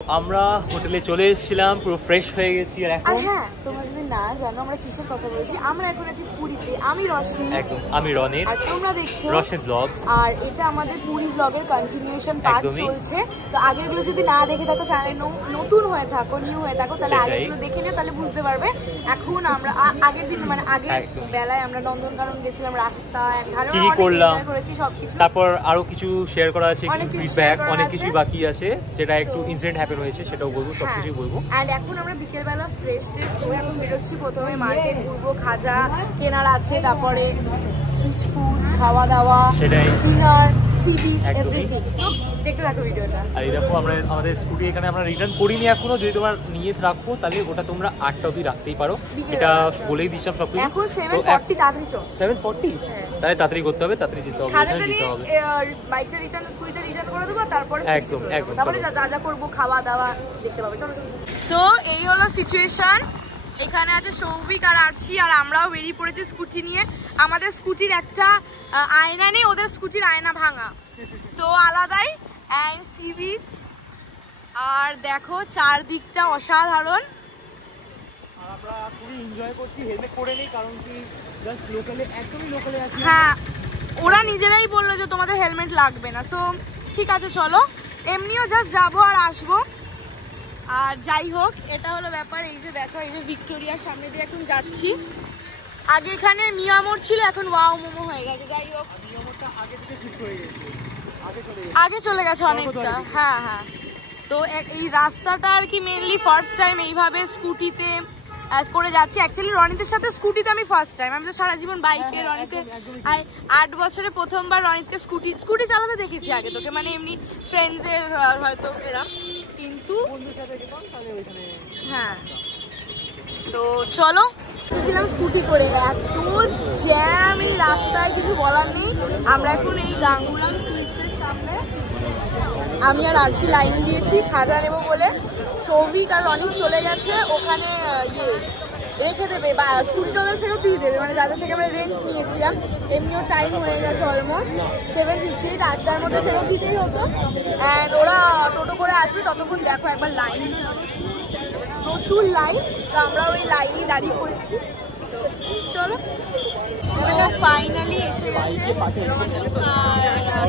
আমরা হোটেলে চলে এসেছিলাম, পুরো ফ্রেশ হয়ে গেছি। আর এখন হ্যাঁ, তোমরা যদি না জানো আমরা কিসের কথা বলছি, আমরা এখন আছি পুরীতে। আমি রশ্মি, একদম আমি রনিত, আর তোমরা দেখছো রশ্মি ব্লগস। আর এটা আমাদের পুরী ব্লগের কন্টিনিউশন পার্ট চলছে। তো আগেরগুলো যদি না দেখে থাকো, চ্যানেলে নতুন হয়ে থাকো, নিউ হয়ে থাকো, তাহলে আগেরগুলো দেখে নিও, তাহলে বুঝতে পারবে। এখন আমরা আগের দিন মানে আগের বেলায় আমরা নন্দনকানন গেছিলাম, রাস্তা কি কি করলাম করেছি সবকিছু। তারপর আরো কিছু শেয়ার করা আছে, কিছু ফিডব্যাক, অনেক কিছু বাকি আছে যেটা একটু ইনসিডেন্ট হ্যাপেন হয়েছে, সেটাও বলবো, সবকিছু বলবো। এন্ড এখন আমরা বিকেলবেলা ফ্রেশ ট্রেশ হয়ে এখন বেরোচ্ছি। প্রথমে মার্কেট ঘুরবো, খাজা কেনার আছে, তারপরে স্ট্রিট ফুড, খাওয়া দাওয়া, dinner, sea beach, everything. So দেখতে থাকো ভিডিওটা। আর এই দেখো আমরা আমাদের স্কুটি এখানে আমরা রিটার্ন করিনি এখনো। যদি তোমরা নিয়ে রাখো তাহলে ওটা তোমরা 8টা অবধি রাখতেই পারো, এটা বলেই দিচ্ছিলাম সবকিছু। এখন 7:40 তাড়াতাড়ি চল। 7:40 তাহলে তাড়াতাড়ি করতে হবে, তাড়াতাড়ি যেতে হবে, খাজাটা নিয়ে বাইকটা রিটার্ন, স্কুটিটা রিটার্ন করে দেবো, তারপরে একদম একদম তারপরে যা যা করবো খাওয়া দাওয়া দেখতে পাবে। চলো। সো এই হলো সিচুয়েশন। এখানে আছে সৌভিক আর আরশি, আর আমরাও বেরিয়ে পড়েছি স্কুটি নিয়ে। আমাদের স্কুটির একটা আয়না নেই, ওদের স্কুটির আয়না ভাঙা, তো আলাদাই। অ্যান্ড সি বিচ, আর দেখো চারদিকটা অসাধারণ। আর আমরা খুবই এনজয় করছি, হেলমেট পরে নেই কারণ কি জাস্ট লোকালে, একদমই লোকালে আছি। হ্যাঁ, ওরা নিজেরাই বললো যে তোমাদের হেলমেট লাগবে না। সো ঠিক আছে চলো, এমনিও জাস্ট যাবো আর আসবো। আর যাই হোক, এটা হলো ব্যাপার। এই যে দেখো, এই যে ভিক্টোরিয়ার সামনে দিয়ে এখন যাচ্ছি। আগে এখানে মিয়ামোর ছিল, এখন ওয়াও মোমো হয়ে গেছে। যাই হোক, আগে চলে গেছে অনেকটা। হ্যাঁ হ্যাঁ, তো এই রাস্তাটা আর কি মেনলি ফার্স্ট টাইম এইভাবে স্কুটিতে করে যাচ্ছি। অ্যাকচুয়ালি রনিতের সাথে স্কুটিতে আমি ফার্স্ট টাইম, আমি তো সারা জীবন বাইকে। রনিতে 8 বছরে প্রথমবার রনিতকে স্কুটি চালাতে দেখেছি আগে তোকে, মানে এমনি ফ্রেন্ডসের হয়তো এরা, কিন্তু হ্যাঁ। তো চলো, এসেছিলাম স্কুটি করে, এত জ্যাম এই রাস্তায় কিছু বলার নেই। আমরা এখন এই গাঙ্গুরাম সুইটসের সামনে, আমি আর আরশি লাইন দিয়েছি খাজা নেবো বলে। সৌভিক আর রনিত চলে গেছে ওখানে, রেখে দেবে বা স্কুটিটা ওদের ফেরত দিয়ে দেবে, মানে যাদের থেকে আমরা রেন্ট নিয়েছিলাম। এমনিও টাইম হয়ে গেছে অলমোস্ট 7:58, 8টার মধ্যে ফেরত দিতেই হতো। অ্যান্ড ওরা টোটো করে আসবে, ততক্ষণ দেখো একবার লাইন, প্রচুর লাইন। তো আমরা ওই লাইনে দাঁড়িয়ে পড়েছি। চলো, ফাইনালি এসে গেছে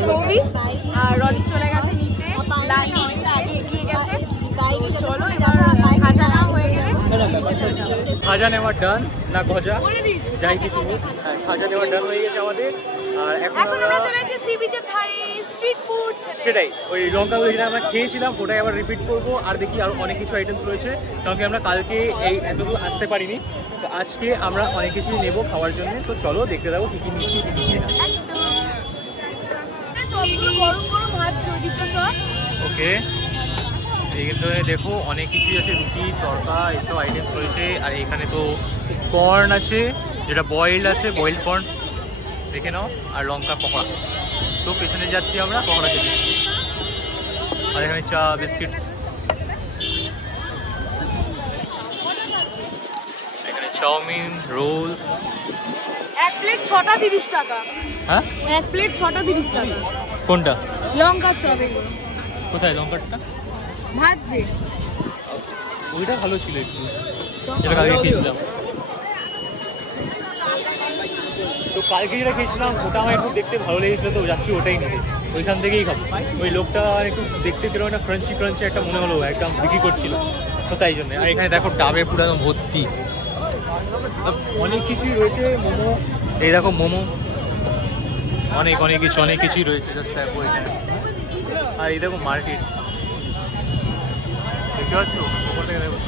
সৌভিক আর রনি, চলে গেছে নিতে, লাইন অনেকটা আগে এগিয়ে গেছে। চলো এবার খাজা নেওয়া হয়ে গেলে খাজা নেওয়া ডান না গজা যাই কিছু, খাজা নেওয়া ডান হয়ে গেছে আমাদের। আর এখন আমরা চলে এসেছি সি বিচের ধারে স্ট্রিট ফুড। সেটাই, ওই লঙ্কাগুলো যেটা আমরা খেয়েছিলাম ওটাই আবার রিপিট করবো। আর দেখি আরো অনেক কিছু আইটেমস রয়েছে, কারণ কি আমরা কালকে এই এতটুকু আসতে পারিনি, তো আজকে আমরা অনেক কিছুই নেবো খাওয়ার জন্য। তো চলো দেখতে যাবো কি কি নিচ্ছি, কি নিচ্ছি না। গরম গরম ভাত চৌদিকটা সব ওকে, এইখানে দেখো অনেক কিছুই আছে, রুটি তড়কা এইসব আইটেমস রয়েছে। আর এখানে তো কর্ন আছে, যেটা বয়েলড আছে, বয়েলড কর্ন দেখে নাও, আর লঙ্কা পকোড়া। তো পেছনে যাচ্ছি আমরা পকোড়া খেতে। আর এখানে চা, বিস্কিটস, এখানে চাউমিন, রোল। এক প্লেট 6টা 30 টাকা। হ্যাঁ, এক প্লেট 6টা 30 টাকা। কোনটা? লঙ্কার চপ। কোথায় লঙ্কারটা? ভাজছে, ওইটা ভালো ছিল একটু, যেটা কালকে খেয়েছিলাম। তো কালকে যেটা খেয়েছিলাম ওটা আমার একটু দেখতে ভালো লেগেছিল, তো যাচ্ছি ওটাই নিতে, ওইখান থেকেই খাবো। ওই লোকটা একটু দেখতে পেলো না, ক্রাঞ্চি ক্রাঞ্চি একটা মনে হলো, একদম বিক্রি করছিল, তো তাই জন্য। আর এখানে দেখো ডাবে পুরো একদম ভর্তি, অনেক কিছুই রয়েছে। মোমো, এই দেখো মোমো, অনেক কিছুই রয়েছে জাস্ট দেখো এখানে। আর এই দেখো মার্কেট, দেখতে পাচ্ছ ওপর থেকে দেখো,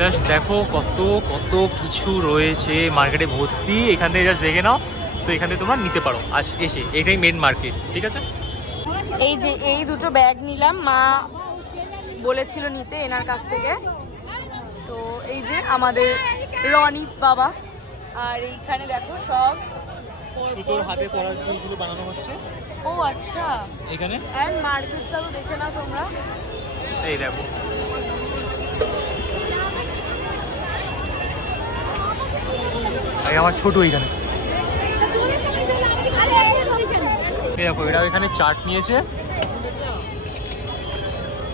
জাস্ট দেখো কত কিছু রয়েছে মার্কেটে ভর্তি। এখান থেকে জাস্ট দেখে নাও, তো এখান থেকে তোমরা নিতে পারো এসে, এটাই মেন মার্কেট, ঠিক আছে। এই যে এই দুটো ব্যাগ নিলাম, মা বলেছিল নিতে এনার কাছ থেকে। তো এই যে আমাদের রনিত বাবা, আর এইখানে দেখো সব সুতোর হাতে পরার জিনিসগুলো বানানো হচ্ছে। ও আচ্ছা, এখানে এন্ড মার্কেটটা তো দেখে নাও তোমরা, এই দেখো। আমার ছোট এইখানে এই দেখো এরা এখানে চাট নিয়েছে,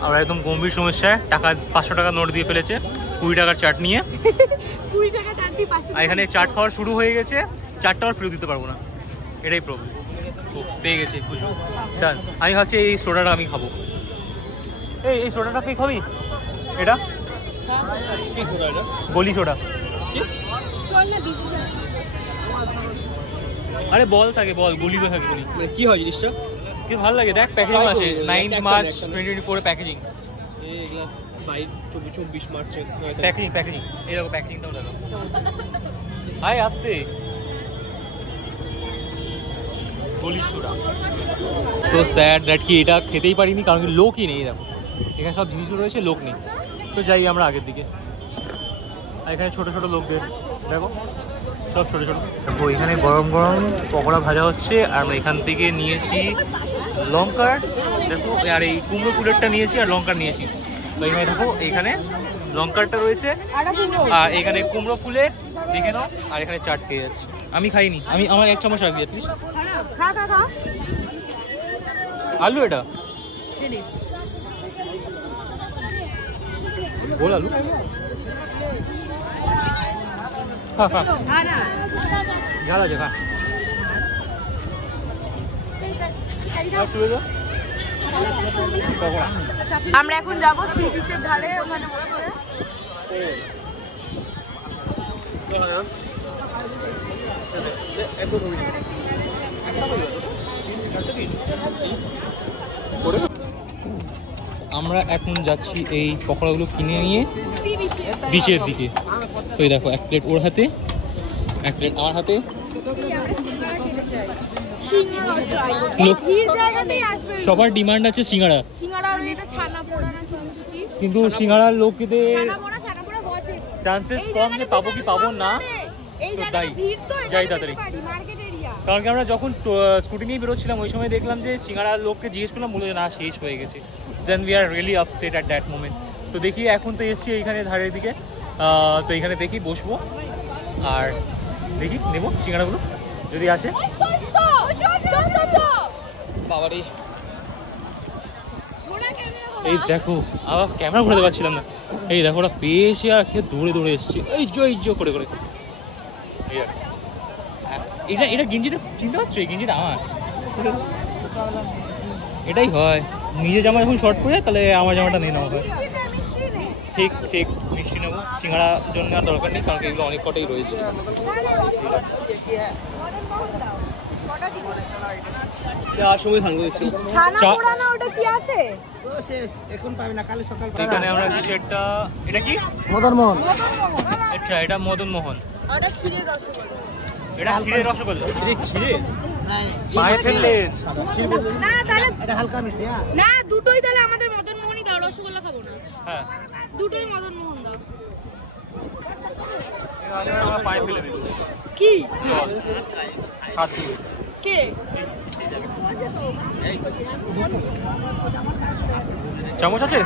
আর একদম গম্ভীর সমস্যায় টাকা 500 টাকা নোট দিয়ে ফেলেছে 20 টাকার চাট নিয়ে। 20 টাকা চাটনি 500 আর এখানে চাট খাওয়া শুরু হয়ে গেছে, চাটটা আর ফেরত দিতে পারবো না, এটাই প্রবলেম। ও পেয়ে গেছে বুঝো, ডান। আমি ভাবছি এই সোডাটা আমি খাবো। এই সোডাটা কি খাবি? এটা কি সোডা? এটা গলি সোডা। আরে বল থাকে, বল গুলি থাকে, গুলি কি হয় জিনিসটা? কি ভালো লাগে দেখ, প্যাকেজিং আছে 9 মার্চ 2024 প্যাকেজিং। এইগুলা 24 মার্চে প্যাকেজিং এই দেখো, প্যাকেজিংটাও দেখো। আয় আসতে গলি সোডা। তো স্যাড দ্যাট কি এটা খেতেই পারিনি, কারণ কি লোকই নেই। দেখো এখানে সব জিনিসগুলো রয়েছে, লোক নেই। তো যাই আমরা আগের দিকে। আর এখানে ছোট ছোট লোকদের দেখো, সব ছোট ছোট। দেখো এখানে গরম গরম পকোড়া ভাজা হচ্ছে, আর আমরা এখান থেকে নিয়েছি লঙ্কার, দেখো, আর এই কুমড়ো ফুলেরটা নিয়েছি আর লঙ্কার নিয়েছি। তো এখানে দেখো এখানে লঙ্কারটা রয়েছে, আর এখানে কুমড়ো ফুলের দেখে নাও, আর এখানে চাট খেয়ে যাচ্ছে। আমি খাইনি, আমার 1 চামচ রাখবি অ্যাটলিস্ট। আলু এটা গোল আলু, খা খা, ঝাল আছে, খা। আমরা এখন যাবো সি বিচের ধারে, ওখানে বসে আমরা এখন যাচ্ছি এই পকোড়াগুলো কিনে নিয়ে বিচের দিকে। তো এই দেখো 1 প্লেট ওর হাতে, 1 প্লেট আমার হাতে। সবার ডিমান্ড আছে সিঙ্গাড়া, কিন্তু সিঙ্গাড়ার লোকদের চান্সেস কম যে পাবো কি পাবো না। যাই তাড়াতাড়ি, কারণ কি আমরা যখন স্কুটি নিয়ে বেরোচ্ছিলাম ওই সময় দেখলাম যে সিঙ্গাড়ার লোককে জিজ্ঞেস করলাম, বলে না শেষ হয়ে গেছে। Then we are really upset at that moment. তো দেখি এখন তো এসছি এইখানে ধারের দিকে, তো এইখানে দেখি বসবো আর দেখি নেবো সিঙ্গাড়াগুলো যদি আসে। বাবারে এই দেখো, আবার ক্যামেরা ঘুরাতে পারছিলাম না। এই দেখো ওরা পেয়েছে আর খেয়ে দৌড়ে দৌড়ে এসছে, এই জো করে করে। এটা গেঞ্জিটা চিনতে পারছো? এই গেঞ্জিটা আমার, এটাই হয় নিজে জামা যখন শর্ট পরে তাহলে আমার জামাটা নিয়ে নেওয়া হয়। ঠিক ঠিক, মিষ্টি নেবো, সিঙ্গাড়ার জন্য আর দরকার নেই, কারণ এগুলো অনেক কটাই রয়েছে। এখানে আমরা কিছু একটা, এটা কি মদন মোহন? আচ্ছা এটা মদন মোহন, এটা ক্ষীরের রসগোল্লা। না দুটোই তাহলে আমাদের মদন মোহনই দাও, রসগোল্লা খাবো না। হ্যাঁ দুটোই মদন মোহন দাও। পায়ে ফেলে দিল কি কে? চামচ আছে?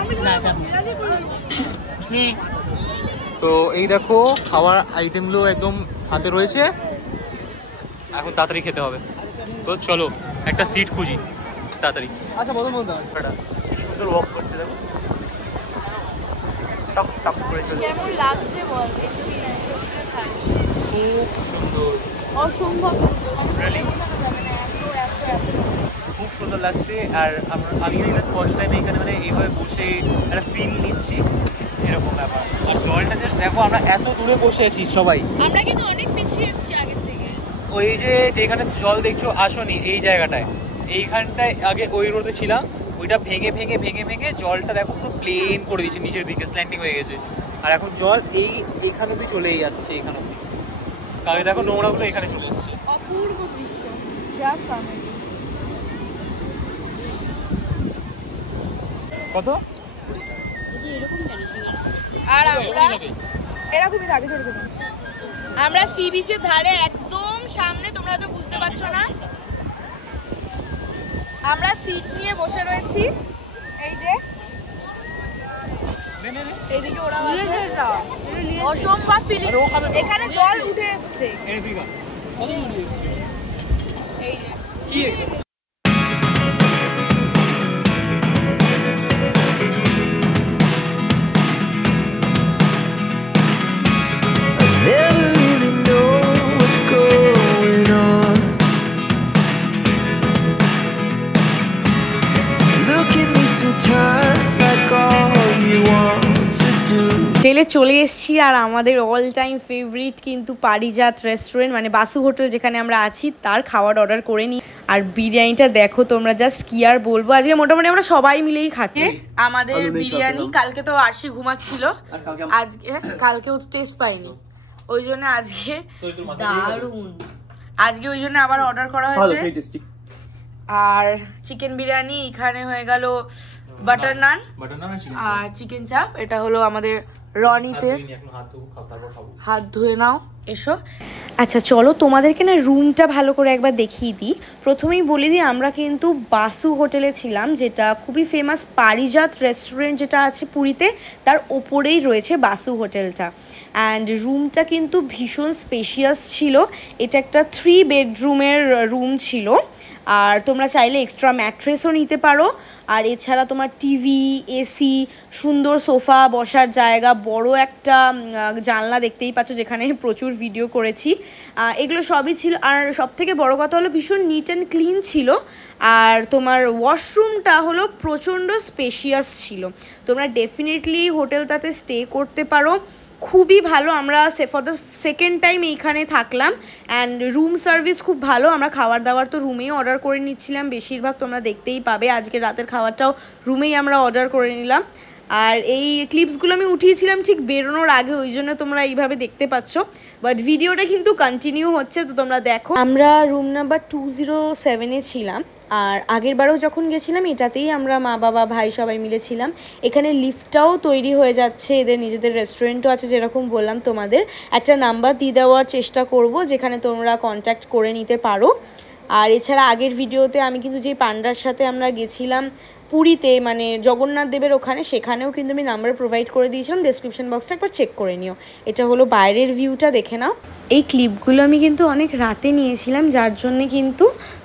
তো এই দেখো খাওয়ার আইটেমগুলো একদম হাতে রয়েছে, এখন তাড়াতাড়ি খেতে হবে। তো চলো একটা সিট খুঁজি তাড়াতাড়ি। আচ্ছা বলো বন্ধু, সুন্দর ওয়াক করছে দেখো, টক টক করে চলছে। কেমন লাগছে বল এক্সপেরিয়েন্স? খুব সুন্দর, অসম্ভব সুন্দর, খুব সুন্দর লাগছে। আর আমি এটা ফার্স্ট টাইম এখানে মানে এইভাবে বসে একটা ফিল নিচ্ছি, এরকম ব্যাপার। আর জলটা জাস্ট দেখো, আমরা এত দূরে বসে আছি সবাই, আমরা কিন্তু অনেক পিছিয়ে এসেছি আগের থেকে। ওই যে যেখানে জল দেখছো আসনি এই জায়গাটায়, এইখানটায় আগে ওই রোডে ছিলাম, ওইটা ভেঙে ভেঙে ভেঙে ভেঙে জলটা দেখো পুরো প্লেন করে দিচ্ছে, নিচের দিকে স্ল্যান্ডিং হয়ে গেছে। আর এখন জল এইখানে অব্দি চলেই আসছে, এখানে অব্দি, কারণ দেখো নোংরাগুলো এখানে চলে এসছে। অপূর্ব দৃশ্য, জাস্ট অ্যামেজিং। কত? আর আমরা এরকমই থাকে ছোট ছোট। আমরা সি বিচের ধারে একদম সামনে, তোমরা তো বুঝতে পারছো না। আমরা সিট নিয়ে বসে রয়েছি, এই যে এইদিকে ওরা আছে, অসম্ভব ফিলিং। এখানে জল উঠে এসছে, এই যে Sometimes like all you want to do. হোটেলে চলে এসেছি আর আমাদের অল টাইম ফেভারিট কিন্তু পারিজাত রেস্টুরেন্ট মানে বাসু হোটেল যেখানে আমরা আছি তার খাবার অর্ডার করে নিই। আর বিরিয়ানিটা দেখো তোমরা, জাস্ট কি আর বলবো, আজকে মোটামুটি আমরা সবাই মিলেই খাচ্ছি আমাদের বিরিয়ানি। কালকে তো আরশি ঘুমাচ্ছিল, আজকে কালকেও টেস্ট পাইনি, ওই জন্য আজকে দারুন, আজকে ওই জন্য আবার অর্ডার করা হয়েছে। আর চিকেন বিরিয়ানি এখানে হয়ে গেল, বাটার নান আর চিকেন চাপ, এটা হলো আমাদের রনিতে। হাত ধুয়ে নাও, এসো। আচ্ছা চলো তোমাদেরকে না রুমটা ভালো করে একবার দেখিয়ে দিই। প্রথমেই বলে দিই আমরা কিন্তু বাসু হোটেলে ছিলাম, যেটা খুবই ফেমাস পারিজাত রেস্টুরেন্ট যেটা আছে পুরীতে, তার ওপরেই রয়েছে বাসু হোটেলটা। অ্যান্ড রুমটা কিন্তু ভীষণ স্পেশিয়াস ছিল, এটা একটা 3 বেডরুমের রুম ছিল। আর তোমরা চাইলে এক্সট্রা ম্যাট্রেসও নিতে পারো। আর এছাড়া তোমার টিভি, এসি, সুন্দর সোফা, বসার জায়গা, বড় একটা জানলা দেখতেই পাচ্ছ যেখানে প্রচুর ভিডিও করেছি, এগুলো সবই ছিল। আর সবথেকে বড় কথা হলো ভীষণ নিট অ্যান্ড ক্লিন ছিল। আর তোমার ওয়াশরুমটা হলো প্রচণ্ড স্পেশিয়াস ছিল। তোমরা ডেফিনেটলি হোটেলটাতে স্টে করতে পারো, খুবই ভালো। আমরা ফর দ্য সেকেন্ড টাইম এইখানে থাকলাম। অ্যান্ড রুম সার্ভিস খুব ভালো। আমরা খাবার দাবার তো রুমেই অর্ডার করে নিচ্ছিলাম বেশিরভাগ, তোমরা দেখতেই পাবে আজকে রাতের খাবারটাও রুমেই আমরা অর্ডার করে নিলাম। আর এই ক্লিপসগুলো আমি উঠিয়েছিলাম ঠিক বেরোনোর আগে, ওই জন্য তোমরা এইভাবে দেখতে পাচ্ছ, বাট ভিডিওটা কিন্তু কন্টিনিউ হচ্ছে, তো তোমরা দেখো। আমরা রুম নাম্বার 207-এ ছিলাম। আর আগের বারেও যখন গেছিলাম এটাতেই আমরা মা বাবা ভাই সবাই মিলেছিলাম। এখানে লিফটটাও তৈরি হয়ে যাচ্ছে, এদের নিজেদের রেস্টুরেন্টও আছে, যেরকম বললাম তোমাদের একটা নাম্বার দিয়ে দেওয়ার চেষ্টা করব যেখানে তোমরা কন্ট্যাক্ট করে নিতে পারো। আর এছাড়া আগের ভিডিওতে আমি কিন্তু যে পান্ডার সাথে আমরা গেছিলাম পুরীতে, মানে জগন্নাথ দেবের ওখানে, সেখানেও কিন্তু আমি নাম্বার প্রোভাইড করে দিয়েছিলাম, ডেসক্রিপশন বক্সটা একবার চেক করে নিও। এটা হলো বাইরের ভিউটা, দেখে নাও। এই ক্লিপগুলো আমি কিন্তু অনেক রাতে নিয়েছিলাম, যার জন্যে কিন্তু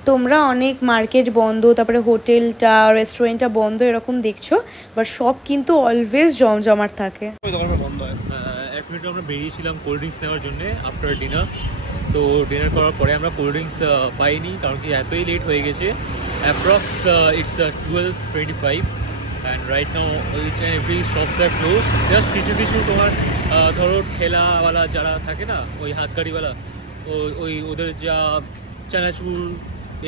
তোমরা অনেক মার্কেট বন্ধ, তারপরে হোটেলটা রেস্টুরেন্টটা বন্ধ এরকম দেখছো, বাট সব কিন্তু অলওয়েজ জমজমাট থাকে। 1 মিনিট আমরা বেরিয়েছিলাম কোল্ড ড্রিঙ্কস নেওয়ার জন্য আফটার ডিনার। তো ডিনার করার পরে আমরা কোল্ড ড্রিঙ্কস পাইনি, কারণ কি এতই লেট হয়ে গেছে। Approx it's 12:25 and right now each and every shops are close. Just কিছু কিছু তোমার ধরো ঠেলাওয়ালা যারা থাকে না, ওই হাতগাড়িওয়ালা, ওই ওদের যা চানাচুর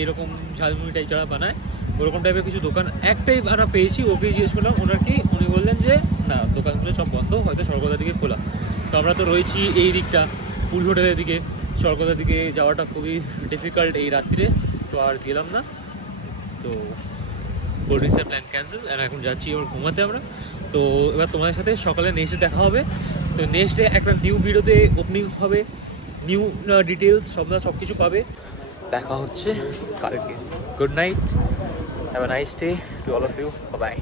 এরকম ঝালমুড়ি টাইপ যারা বানায়, ওরকম টাইপের কিছু দোকান একটাই আমরা পেয়েছি। ওকে জিজ্ঞেস করলাম ওনার কি, উনি বললেন যে না, দোকানগুলো সব বন্ধ, হয়তো স্বর্গদার দিকে খোলা। তো আমরা তো রয়েছি এই দিকটা পুরী হোটেলের দিকে, স্বর্গদার দিকে যাওয়াটা খুবই ডিফিকাল্ট এই রাত্রিরে, তো আর গেলাম না। তো কোল্ড ড্রিঙ্কসের প্ল্যান ক্যান্সেল, আর এখন যাচ্ছি ওর ঘুমাতে আমরা। তো এবার তোমাদের সাথে সকালে নেক্সটে দেখা হবে। তো নেক্সটে একটা নিউ ভিডিওতে ওপেনিং হবে, নিউ ডিটেলস সব কিছু পাবে। দেখা হচ্ছে কালকে। Good night, have a nice day to all of you, bye by.